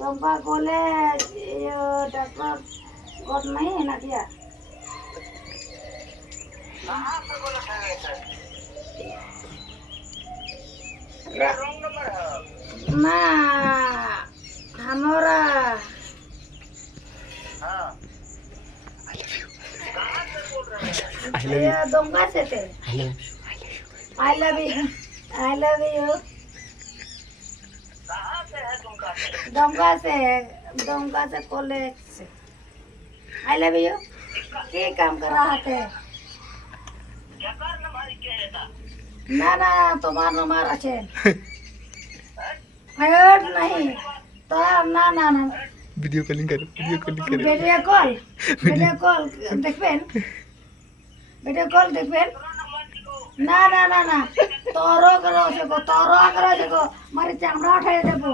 दंगा college doctor गौर नहीं है ना क्या? कहाँ पे बोला था वैसे? ये रॉन्ग नंबर है। ना हमारा हाँ। कहाँ से बोल रहे हैं? ये दंगा से थे। I love you I love you. कहाँ से है तुमका? दंगा से कॉलेज से। I love you. क्या काम कर रहा थे? क्या कर नंबर के है था? ना ना तुम्हार नंबर अच्छे हट नहीं तो ना ना ना वीडियो कॉलिंग करो वीडियो कॉल देखबेन ना ना ना ना तोरो करो मारी चामड़ा उठाई देबो।